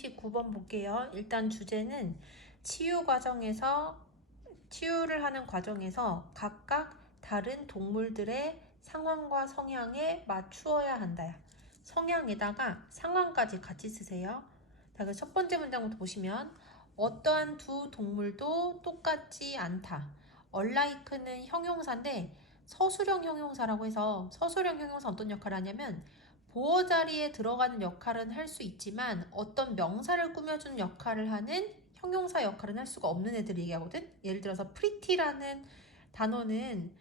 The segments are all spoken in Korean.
39번 볼게요. 일단 주제는 치유를 하는 과정에서 각각 다른 동물들의 상황과 성향에 맞추어야 한다. 성향에다가 상황까지 같이 쓰세요. 자, 그래서 첫 번째 문장부터 보시면 어떠한 두 동물도 똑같지 않다. unlike는 형용사인데 서술형 형용사라고 해서 서술형 형용사 어떤 역할을 하냐면 보어 자리에 들어가는 역할은 할 수 있지만 어떤 명사를 꾸며주는 역할을 하는 형용사 역할은 할 수가 없는 애들을 얘기하거든. 예를 들어서 pretty라는 단어는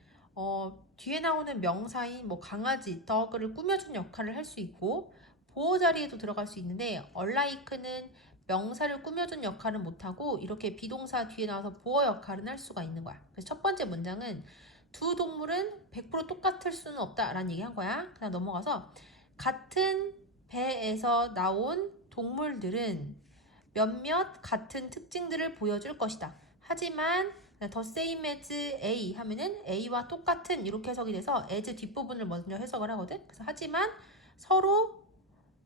뒤에 나오는 명사인 뭐 강아지, dog를 꾸며주는 역할을 할 수 있고 보어 자리에도 들어갈 수 있는데 unlike는 명사를 꾸며준 역할은 못하고 이렇게 비동사 뒤에 나와서 보어 역할은 할 수가 있는 거야. 그래서 첫 번째 문장은 두 동물은 100% 똑같을 수는 없다라는 얘기 한 거야. 그다음 넘어가서 같은 배에서 나온 동물들은 몇몇 같은 특징들을 보여줄 것이다. 하지만 the same as A 하면은 A와 똑같은 이렇게 해석이 돼서 as 뒷부분을 먼저 해석을 하거든. 그래서 하지만 서로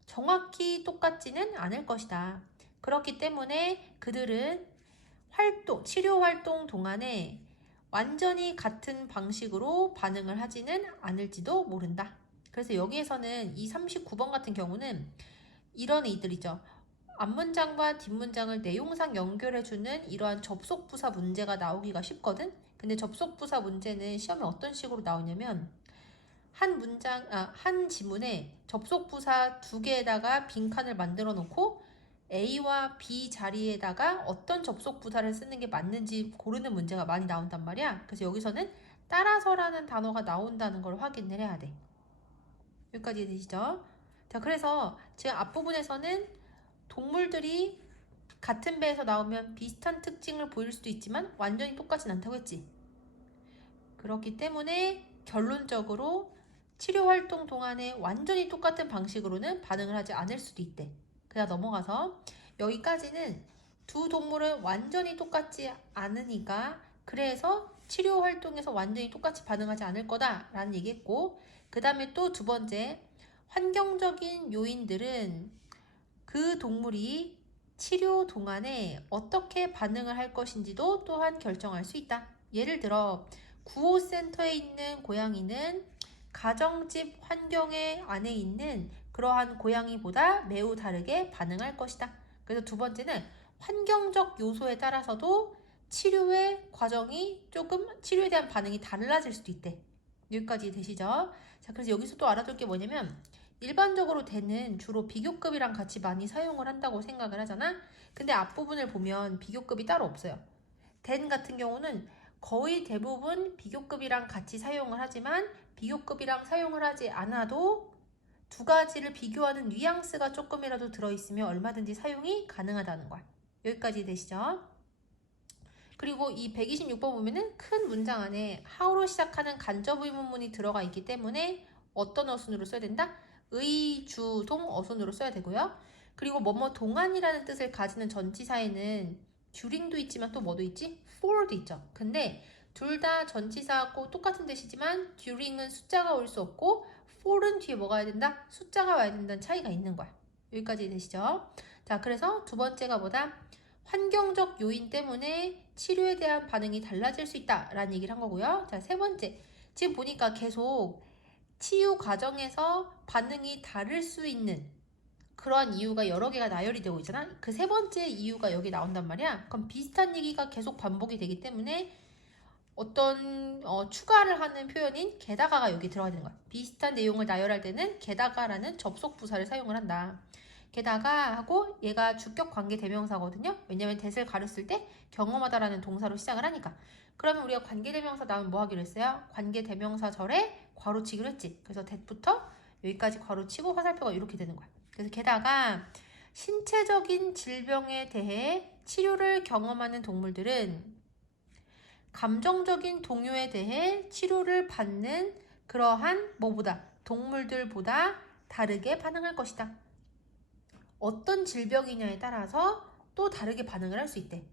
정확히 똑같지는 않을 것이다. 그렇기 때문에 그들은 치료 활동 동안에 완전히 같은 방식으로 반응을 하지는 않을지도 모른다. 그래서 여기에서는 이 39번 같은 경우는 이런 의들이죠. 앞문장과 뒷문장을 내용상 연결해주는 이러한 접속부사 문제가 나오기가 쉽거든. 근데 접속부사 문제는 시험에 어떤 식으로 나오냐면 한 지문에 접속부사 두 개에다가 빈칸을 만들어 놓고 A와 B 자리에다가 어떤 접속부사를 쓰는 게 맞는지 고르는 문제가 많이 나온단 말이야. 그래서 여기서는 따라서라는 단어가 나온다는 걸 확인을 해야 돼. 여기까지 이해되시죠? 자, 그래서 지금 앞부분에서는 동물들이 같은 배에서 나오면 비슷한 특징을 보일 수도 있지만 완전히 똑같진 않다고 했지. 그렇기 때문에 결론적으로 치료 활동 동안에 완전히 똑같은 방식으로는 반응을 하지 않을 수도 있대. 그냥 넘어가서 여기까지는 두 동물은 완전히 똑같지 않으니까 그래서 치료 활동에서 완전히 똑같이 반응하지 않을 거다라는 얘기했고, 그 다음에 또 두 번째, 환경적인 요인들은 그 동물이 치료 동안에 어떻게 반응을 할 것인지도 또한 결정할 수 있다. 예를 들어 구호센터에 있는 고양이는 가정집 환경에 안에 있는 그러한 고양이보다 매우 다르게 반응할 것이다. 그래서 두 번째는 환경적 요소에 따라서도 치료의 과정이 조금 치료에 대한 반응이 달라질 수도 있대. 여기까지 되시죠? 자, 그래서 여기서 또 알아둘 게 뭐냐면 일반적으로 대는 주로 비교급이랑 같이 많이 사용을 한다고 생각을 하잖아. 근데 앞부분을 보면 비교급이 따로 없어요. 된 같은 경우는 거의 대부분 비교급이랑 같이 사용을 하지만 비교급이랑 사용을 하지 않아도 두 가지를 비교하는 뉘앙스가 조금이라도 들어있으면 얼마든지 사용이 가능하다는 거야. 여기까지 되시죠? 그리고 이 126번 보면은 큰 문장 안에 how로 시작하는 간접 의문문이 들어가 있기 때문에 어떤 어순으로 써야 된다? 의주동 어순으로 써야 되고요. 그리고 뭐뭐 동안이라는 뜻을 가지는 전치사에는 during도 있지만 또 뭐도 있지? for도 있죠. 근데 둘 다 전치사하고 똑같은 뜻이지만 during은 숫자가 올 수 없고 for은 뒤에 뭐가 와야 된다? 숫자가 와야 된다는 차이가 있는 거야. 여기까지 되시죠? 자, 그래서 두 번째가 뭐다? 환경적 요인 때문에 치료에 대한 반응이 달라질 수 있다라는 얘기를 한 거고요. 자, 세 번째. 지금 보니까 계속 치유 과정에서 반응이 다를 수 있는 그러한 이유가 여러 개가 나열이 되고 있잖아. 그 세 번째 이유가 여기 나온단 말이야. 그럼 비슷한 얘기가 계속 반복이 되기 때문에 어떤 추가를 하는 표현인 게다가가 여기 들어가야 되는 거야. 비슷한 내용을 나열할 때는 게다가라는 접속 부사를 사용을 한다. 게다가 하고 얘가 주격 관계 대명사거든요. 왜냐면 that을 가렸을 때 경험하다라는 동사로 시작을 하니까. 그러면 우리가 관계 대명사 나오면 뭐 하기로 했어요? 관계 대명사 절에 괄호치기로 했지. 그래서 that부터 여기까지 괄호치고 화살표가 이렇게 되는 거야. 그래서 게다가 신체적인 질병에 대해 치료를 경험하는 동물들은 감정적인 동요에 대해 치료를 받는 그러한 동물들보다 다르게 반응할 것이다. 어떤 질병이냐에 따라서 또 다르게 반응을 할 수 있대.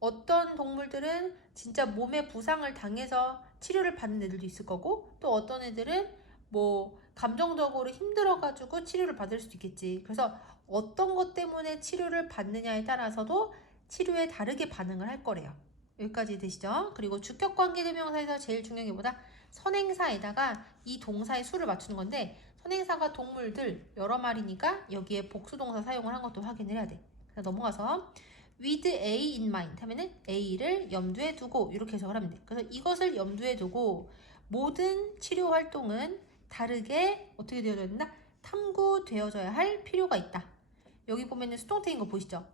어떤 동물들은 진짜 몸에 부상을 당해서 치료를 받는 애들도 있을 거고, 또 어떤 애들은 뭐 감정적으로 힘들어가지고 치료를 받을 수도 있겠지. 그래서 어떤 것 때문에 치료를 받느냐에 따라서도 치료에 다르게 반응을 할 거래요. 여기까지 되시죠? 그리고 주격관계대명사에서 제일 중요한 게 뭐다? 선행사에다가 이 동사의 수를 맞추는 건데 선행사가 동물들 여러 마리니까 여기에 복수동사 사용을 한 것도 확인을 해야 돼. 그래서 넘어가서 with A in mind 하면은 A를 염두에 두고 이렇게 해석을 하면 돼. 그래서 이것을 염두에 두고 모든 치료 활동은 다르게 어떻게 되어져야 된다? 탐구되어져야 할 필요가 있다. 여기 보면은 수동태인 거 보이시죠?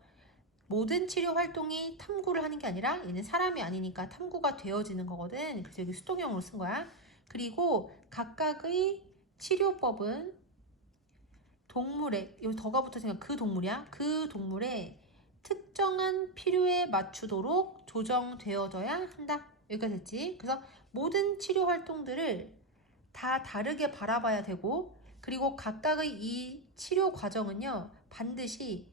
모든 치료 활동이 탐구를 하는 게 아니라 얘는 사람이 아니니까 탐구가 되어지는 거거든. 그래서 여기 수동형으로 쓴 거야. 그리고 각각의 치료법은 동물의, 여기 덕가 붙었으니까 그 동물이야. 그 동물의 특정한 필요에 맞추도록 조정되어져야 한다. 여기까지 됐지? 그래서 모든 치료 활동들을 다 다르게 바라봐야 되고 그리고 각각의 이 치료 과정은요 반드시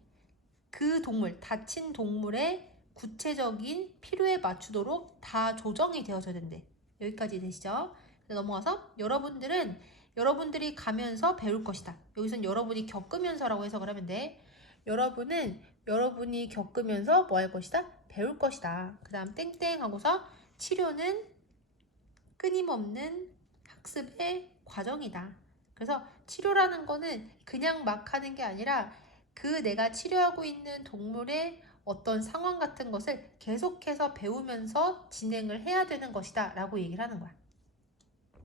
그 동물, 다친 동물의 구체적인 필요에 맞추도록 다 조정이 되어져야 된대. 여기까지 되시죠? 넘어가서 여러분들이 가면서 배울 것이다. 여기선 여러분이 겪으면서라고 해석을 하면 돼. 여러분이 겪으면서 뭐 할 것이다? 배울 것이다. 그 다음 땡땡 하고서 치료는 끊임없는 학습의 과정이다. 그래서 치료라는 거는 그냥 막 하는 게 아니라 그 내가 치료하고 있는 동물의 어떤 상황 같은 것을 계속해서 배우면서 진행을 해야 되는 것이다 라고 얘기를 하는 거야.